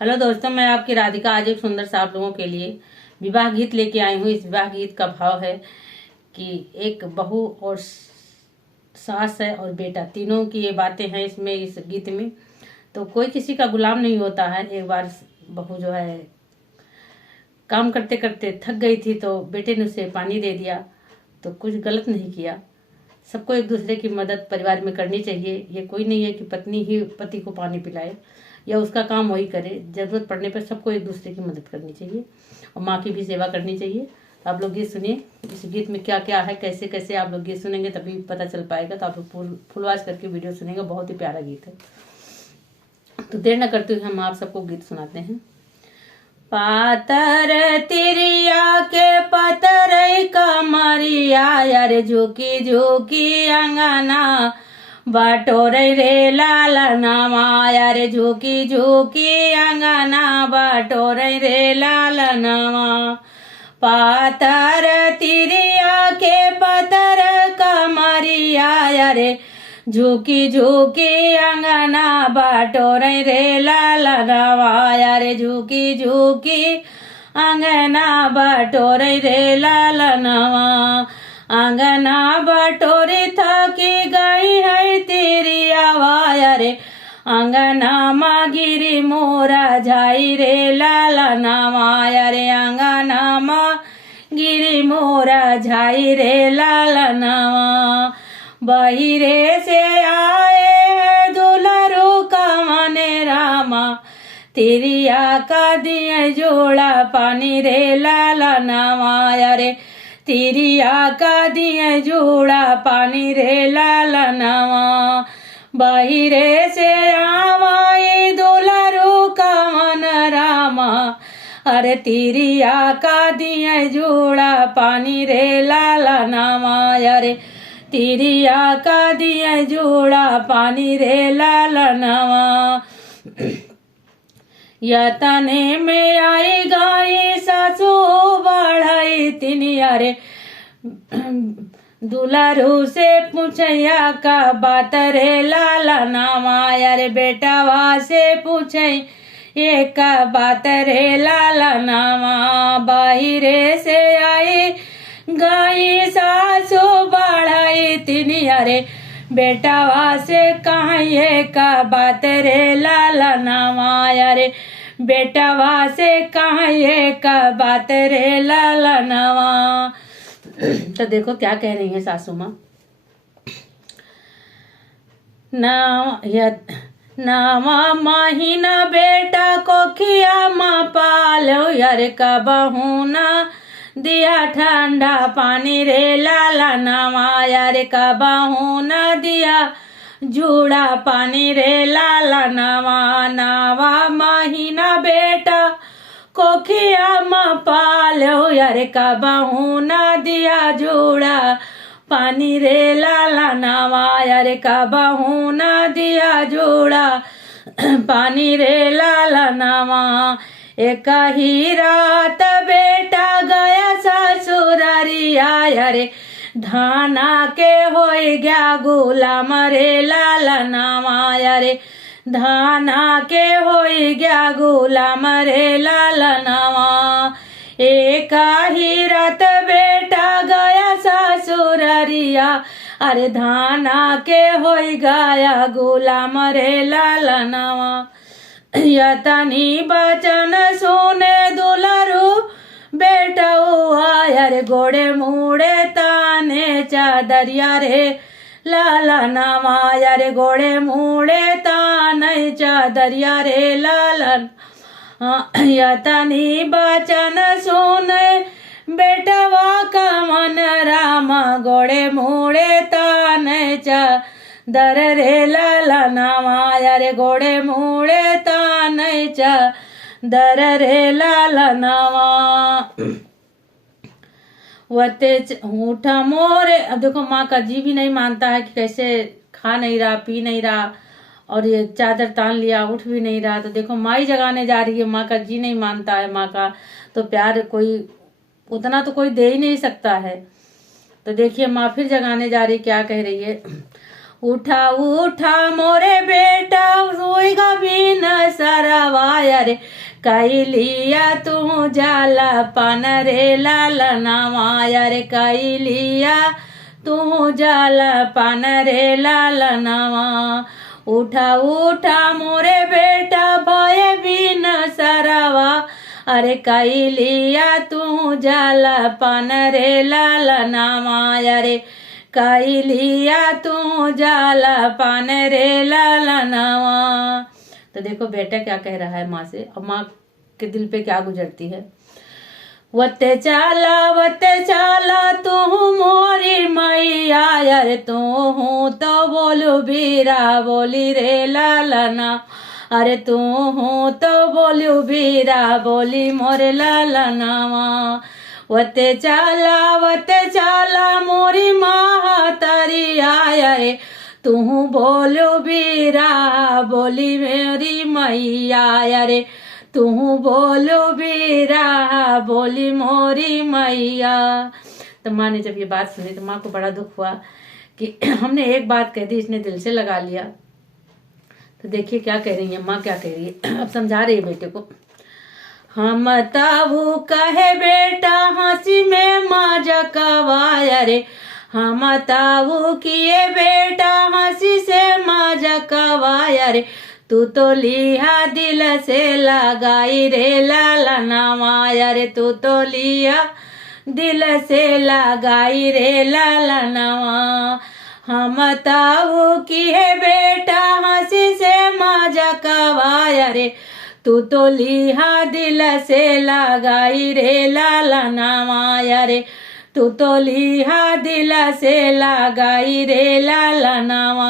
Hello दोस्तों, मैं आपकी राधिका आज एक सुंदर सा आप लोगों के लिए विवाह गीत लेके आई हूँ। इस विवाह गीत का भाव है कि एक बहू और सास है और बेटा, तीनों की ये बातें हैं इसमें, इस गीत में। तो कोई किसी का गुलाम नहीं होता है। एक बार बहू जो है काम करते करते थक गई थी, तो बेटे ने उसे पानी दे दिया। तो कुछ गलत नहीं किया। सबको एक दूसरे की मदद परिवार में करनी चाहिए। ये कोई नहीं है कि पत्नी ही पति को पानी पिलाए या उसका काम वही करे। जरूरत पड़ने पर सबको एक दूसरे की मदद करनी चाहिए और माँ की भी सेवा करनी चाहिए। तो आप लोग गीत सुनिए। इस गीत में क्या क्या है, कैसे कैसे आप लोग गीत सुनेंगे तभी पता चल पाएगा। तो आप लोग फुल आवाज करके वीडियो सुनेंगे। बहुत ही प्यारा गीत है। तो देर न करते हुए हम आप सबको गीत सुनाते हैं। पातर तिरिया के पतर कमरिया, यार झुकी झुकी अंगना बटोरे रे लालनामा, यार झुकी झुकी अंगना बटोरे रे लालनामा। पातर तिरिया के पतर कमरिया, यारे झुकी झुकी अंगना बटोरे रे लालनामा, यारे झुकी झुकी अंगना बटोरे रे लालनामा। अंगना बटोरी थकी गई है तेरी आवाज़ रे, अंगना माँ गिरी मोरा झाई रे लालनामा, रे अंगना माँ गिरी मोरा झाई रे लालनामा। बहिरे से आए है दुलरू का मने रामा, तिरिया का दिए जोड़ा पानी रे लालनामा, रे तिरिया का दिए जोड़ा पानी रे लालनामा। बहिरे से आवाई दुलरू का मन रामा, अरे तिरिया का दिए जोड़ा पानी रे लालनामा, अरे तिरिया का दिए जोड़ा पानी रे लालनामा। यतने में आई गई सासू बढ़ाई तिनिया रे, दुलारू से पूछैया का बात रे लालनामा, रे बेटावा से पूछे ये का बात रे लालनामा। बाहिरे से आई गई सासू बढ़ाई तिनिया रे, बेटावा से कहिए का बात रे लालनामा, रे बेटावा से कहिए का बात रे लालनामा। तो देखो क्या कह रही है सासू माँ। नामा महीना बेटा को खिया माँ पालो, यार का बहुना दिया ठंडा पानी रे लालनामा, यार का बहुना दिया जूड़ा पानी रे लालनामा। नावा महीना बेटा कोखिया माँ पालो, यार का बहुना दिया जूड़ा पानी रे लालनामा, यार का बहुना दिया जूड़ा पानी रे लालनामा। एक ही रात बेटा गया ससुरारिया, यारे धाना के हो गया गुलाम रे लालनामा, यारे धाना के हो गया गुलाम रे लालनामा। एक ही रात बेटा गया ससुरारिया, अरे धाना के हो गया गुलाम रे लालनामा। यतनी बचन सुने दुलरू बेटा हुआ, यार घोड़े मुड़े ताने चादरिया रे लालनामा, यार घोड़े मुड़े ताने चादरिया रे लालन। यतनी बचन सुने बेटवा का मन रामा, घोड़े मुड़े ताने चादर रे लालनामा, यार घोड़े मुड़े ताने चादर रे लालनामा। वते उठा मोरे। अब देखो माँ का जी भी नहीं मानता है कि कैसे खा नहीं रहा, पी नहीं रहा और ये चादर तान लिया, उठ भी नहीं रहा। तो देखो माँ ही जगाने जा रही है। माँ का जी नहीं मानता है। माँ का तो प्यार कोई उतना तो कोई दे ही नहीं सकता है। तो देखिए माँ फिर जगाने जा रही, क्या कह रही है। उठा उठा मोरे बेटा रोएगा भी न सरवाया रे, कई लिया तू जाला पान रे लालनावाया रे, कई लिया तू जाला पान रे लालनावा। उठा उठा मोरे बेटा भय भी न सरवा, अरे कई लिया तू जाला पान रे लालनावाया रे, कई लिया तू जाला पान रे लालनावा। तो देखो बेटा क्या कह रहा है माँ से, और माँ के दिल पे क्या गुजरती है। वते चाला तू मोरी मैया यार, तू हूँ तो बोलू बीरा बोली रे लालना, अरे तू हूँ तो बोलू बीरा बोली मोरे लालनावा। वते चाला मोरी माँ तारी आया रे, तू बोलो बीरा बोली मेरी मैया रे, तू बोलो बीरा बोली मोरी मैया। तो माँ ने जब ये बात सुनी तो माँ को बड़ा दुख हुआ कि हमने एक बात कह दी, इसने दिल से लगा लिया। तो देखिए क्या कह रही है माँ, क्या कह रही है, अब समझा रही है बेटे को। हम ताऊ कहे बेटा हंसी में माँ जकवाया रे, हम ताऊ किए बेटा हंसी से माँ जकवाया रे, तू तो लिया दिल से लगाई रे लालनावाया रे, तू तो लिया दिल से लगाई रे लालनावा। हम ताऊ किए बेटा हंसी से माँ जकवाया रे, तू तो लिया दिल से लगाई रे लालनावाया रे, तू तो लिया दिल से लगाई रे लालनावा।